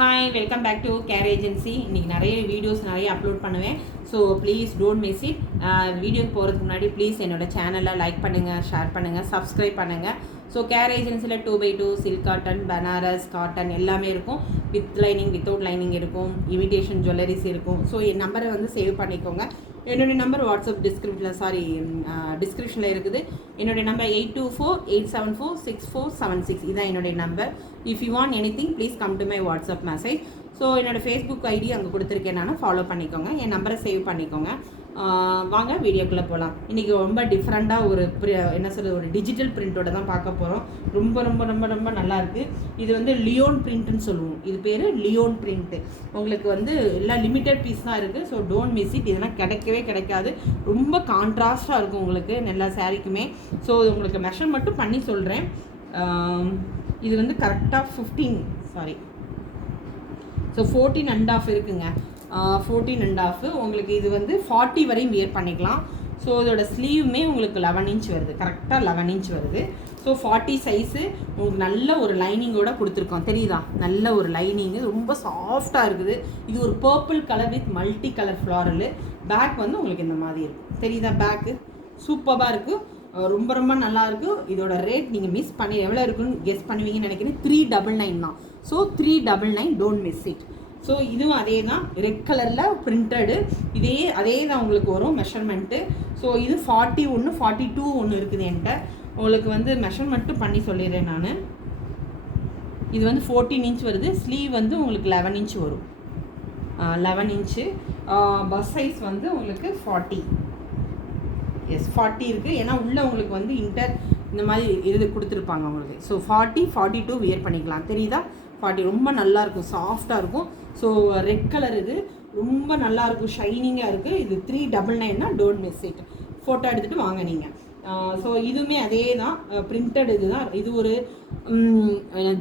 Hi, welcome back to care agency. இன்றைக்கி நிறைய videos நிறைய அப்லோட் பண்ணுவேன். So please don't miss it. வீடியோக்கு போகிறதுக்கு முன்னாடி ப்ளீஸ் என்னோடய சேனலை லைக் பண்ணுங்கள், ஷேர் பண்ணுங்கள், சப்ஸ்கிரைப் பண்ணுங்கள். ஸோ கேர் ஏஜென்சியில் 2x2 silk cotton, Banaras cotton எல்லாமே இருக்கும். வித் லைனிங், வித்தவுட் லைனிங் இருக்கும். இமிடேஷன் ஜுவல்லரிஸ் இருக்கும். ஸோ என் நம்பரை வந்து சேவ் பண்ணிக்கோங்க. என்னுடைய நம்பர் வாட்ஸ்அப் டிஸ்கிரிப்ஷனில் இருக்குது. என்னுடைய நம்பர் 8248746476. இதுதான் என்னுடைய number. If you want any thing please come to my WhatsApp message. So என்னோடய ஃபேஸ்புக் ஐடி அங்கே கொடுத்துருக்கேன், நான் ஃபாலோ பண்ணிக்கோங்க. என் நம்பரை சேவ் பண்ணிக்கோங்க. வாங்க வீடியோக்குள்ளே போகலாம். இன்றைக்கி ரொம்ப டிஃப்ரெண்ட்டாக ஒரு டிஜிட்டல் பிரிண்ட்டோட தான் பார்க்க போகிறோம். ரொம்ப ரொம்ப ரொம்ப ரொம்ப நல்லாயிருக்கு. இது வந்து லியோன் பிரிண்ட்டுன்னு சொல்லுவோம். இது பேர் லியோன் பிரிண்ட்டு. உங்களுக்கு வந்து எல்லாம் லிமிட்டட் பீஸ் தான் இருக்குது. So don't miss it. இதெல்லாம் கிடைக்கவே கிடைக்காது. ரொம்ப கான்ட்ராஸ்ட்டாக இருக்கும் உங்களுக்கு எல்லா சாரீக்குமே. ஸோ உங்களுக்கு மெஷர் மட்டும் பண்ணி சொல்கிறேன். இது வந்து கரெக்டாக 14.5 இருக்குங்க. 14.5. உங்களுக்கு இது வந்து 40 வரையும் வியர் பண்ணிக்கலாம். ஸோ இதோட ஸ்லீவுமே உங்களுக்கு 11 இன்ச் வருது. கரெக்டாக 11 இன்ச் வருது. So 40 size. உங்களுக்கு நல்ல ஒரு லைனிங்கோடு கொடுத்துருக்கோம். தெரியுதா? நல்ல ஒரு லைனிங்கு, ரொம்ப சாஃப்டாக இருக்குது. இது ஒரு purple colour with multi colour floral. Back வந்து உங்களுக்கு இந்த மாதிரி இருக்கும். தெரியுதா? பேக்கு சூப்பராக இருக்குது. ரொம்ப ரொம்ப நல்லாயிருக்கு. இதோட ரேட் நீங்கள் மிஸ் பண்ணி எவ்வளோ இருக்குன்னு கெஸ் பண்ணுவீங்கன்னு நினைக்கிறேன். 399 தான். So 399, don't miss it. So இதுவும் அதே தான், ரெட் கலரில் பிரிண்டடு. அதே தான் உங்களுக்கு வரும் மெஷர்மெண்ட்டு. ஸோ இது 41, 42 ஒன்று இருக்குது என்கிட்ட. உங்களுக்கு வந்து மெஷர்மெண்ட்டும் பண்ணி சொல்லிடுறேன் நான். இது வந்து 14 இன்ச் வருது. ஸ்லீவ் வந்து உங்களுக்கு 11 இன்ச் வரும். 11 இன்ச்சு. பஸ் சைஸ் வந்து உங்களுக்கு 40. எஸ், 40 இருக்குது. ஏன்னா உள்ளே உங்களுக்கு வந்து இந்த மாதிரி இது கொடுத்துருப்பாங்க உங்களுக்கு. ஸோ 40, 42 வியர் பண்ணிக்கலாம். தெரியுதா? 40 ரொம்ப நல்லாயிருக்கும், சாஃப்டாக இருக்கும். ஸோ ரெட் கலர் இது ரொம்ப நல்லாயிருக்கும், ஷைனிங்காக இருக்குது. இது 399 டோன்ட் மிஸ் இட். ஃபோட்டோ எடுத்துகிட்டு வாங்க நீங்கள். ஸோ இதுவுமே அதே தான், பிரிண்டட். இது தான். இது ஒரு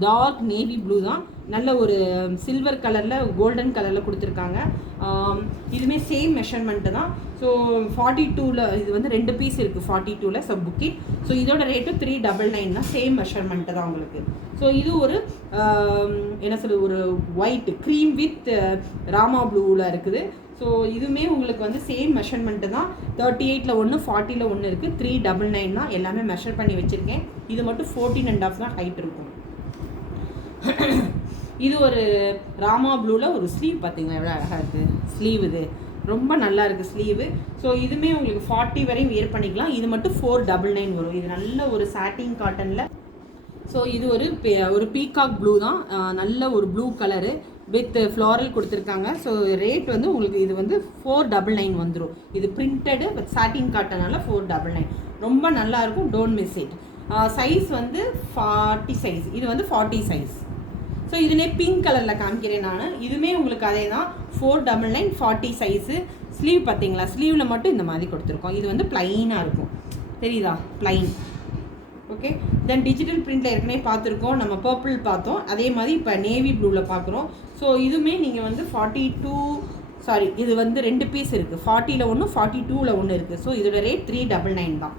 டார்க் நேவி ப்ளூ தான். நல்ல ஒரு சில்வர் கலரில், கோல்டன் கலரில் கொடுத்துருக்காங்க. இதுவுமே சேம் மெஷர்மெண்ட்டு தான். ஸோ 42ல் இது வந்து 2 பீஸ் இருக்குது 42ல். So booking. ஸோ இதோட ரேட்டு 399 தான். சேம் மெஷர்மெண்ட்டு தான் உங்களுக்கு. ஸோ இது ஒரு ஒரு ஒயிட் க்ரீம் வித் ராமா ப்ளூவில் இருக்குது. ஸோ இதுவுமே உங்களுக்கு வந்து சேம் மெஷர்மெண்ட்டு தான். 38ல் ஒன்று, 40ல் ஒன்று இருக்குது. 399 தான். எல்லாமே மெஷர் பண்ணி வச்சுருக்கேன். இது மட்டும் 14.5 தான் ஹைட் இருக்கும். இது ஒரு ராமா ப்ளூவில் ஒரு ஸ்லீவ் பார்த்தீங்களா எவ்வளோ அழகாக இருக்குது ஸ்லீவ். இது ரொம்ப நல்லா இருக்குது ஸ்லீவு. ஸோ இதுவுமே உங்களுக்கு 40 வரையும் வியர் பண்ணிக்கலாம். இது மட்டும் 499 வரும். இது நல்ல ஒரு சாட்டின் காட்டனில். ஸோ இது ஒரு பீகாக் ப்ளூ தான். நல்ல ஒரு ப்ளூ கலரு வித் ஃப்ளாரல் கொடுத்துருக்காங்க. ஸோ ரேட் வந்து உங்களுக்கு இது வந்து 499 வந்துடும். இது பிரிண்டடு வித் சாட்டின் காட்டனால 499. ரொம்ப நல்லாயிருக்கும். Don't miss it. சைஸ் வந்து 40 சைஸ். இது வந்து 40 சைஸ். ஸோ இதுலே பிங்க் கலரில் காமிக்கிறேன் நான். இதுவுமே உங்களுக்கு அதே தான், 499, 40 சைஸு. ஸ்லீவ் பார்த்தீங்களா? ஸ்லீவில் மட்டும் இந்த மாதிரி கொடுத்துருக்கோம். இது வந்து ப்ளைனாக இருக்கும். தெரியுதா? ப்ளைன். ஓகே. தென் டிஜிட்டல் பிரிண்டில் ஏற்கனவே பார்த்துருக்கோம். நம்ம பர்பிள் பார்த்தோம். அதே மாதிரி இப்போ நேவி ப்ளூவில் பார்க்குறோம். ஸோ இதுவுமே நீங்கள் வந்து 42, இது வந்து 2 பீஸ் இருக்குது. 40ல் ஒன்று, 42ல் ஒன்று இருக்குது. ஸோ இதோட ரேட் 399 தான்.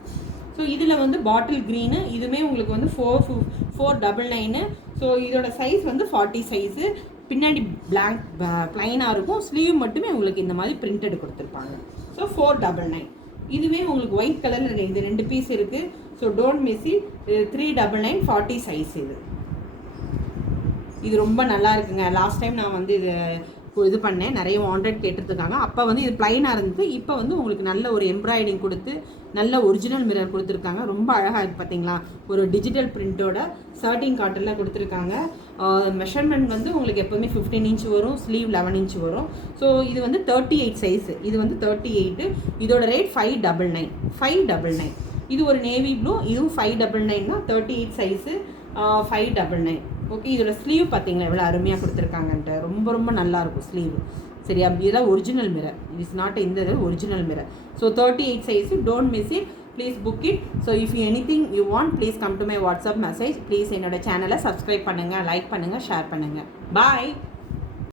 ஸோ இதில் வந்து பாட்டில் க்ரீனு. இதுவுமே உங்களுக்கு வந்து 499. ஸோ இதோட சைஸ் வந்து 40 சைஸு. பின்னாடி ப்ளைனாக இருக்கும். ஸ்லீவ் மட்டுமே உங்களுக்கு இந்த மாதிரி பிரிண்டட் கொடுத்துருப்பாங்க. ஸோ 499. இதுவே உங்களுக்கு ஒயிட் கலரில் இது 2 பீஸ் இருக்குது. So don't miss it. 399, 40 size. இது ரொம்ப நல்லா இருக்குங்க. லாஸ்ட் டைம் நான் வந்து இது பண்ணேன், நிறைய வாண்டட் கேட்டுருக்காங்க. அப்போ வந்து இது ப்ளைனாக இருந்தது. இப்போ வந்து உங்களுக்கு நல்ல ஒரு எம்ப்ராய்டிங் கொடுத்து நல்ல ஒரிஜினல் மிரர் கொடுத்துருக்காங்க. ரொம்ப அழகாக இருக்குது பார்த்தீங்களா? ஒரு டிஜிட்டல் பிரிண்ட்டோட சர்ட்டின் காட்டனில் கொடுத்துருக்காங்க. மெஷர்மெண்ட் வந்து உங்களுக்கு எப்போவுமே 15 இன்ச் வரும். ஸ்லீவ் 11 இன்ச் வரும். ஸோ இது வந்து 38 சைஸு. இது வந்து 38. இதோட ரேட் 599. இது ஒரு நேவி ப்ளூ. இதுவும் 599 தான். 38 சைஸு. 599. ஓகே. இதோட ஸ்லீவ் பார்த்தீங்களா எவ்வளோ அருமையாக கொடுத்துருக்காங்கன்ட்டு. ரொம்ப ரொம்ப நல்லாயிருக்கும் ஸ்லீவ். சரியா? இதெல்லாம் original mirror. It is not இந்த original mirror. So 38 size. Don't miss it. Please book it. So if anything you want please come to my WhatsApp message. Please என்னோட சேனலை சப்ஸ்கிரைப் பண்ணுங்கள், லைக் பண்ணுங்கள், ஷேர் பண்ணுங்கள். பாய்.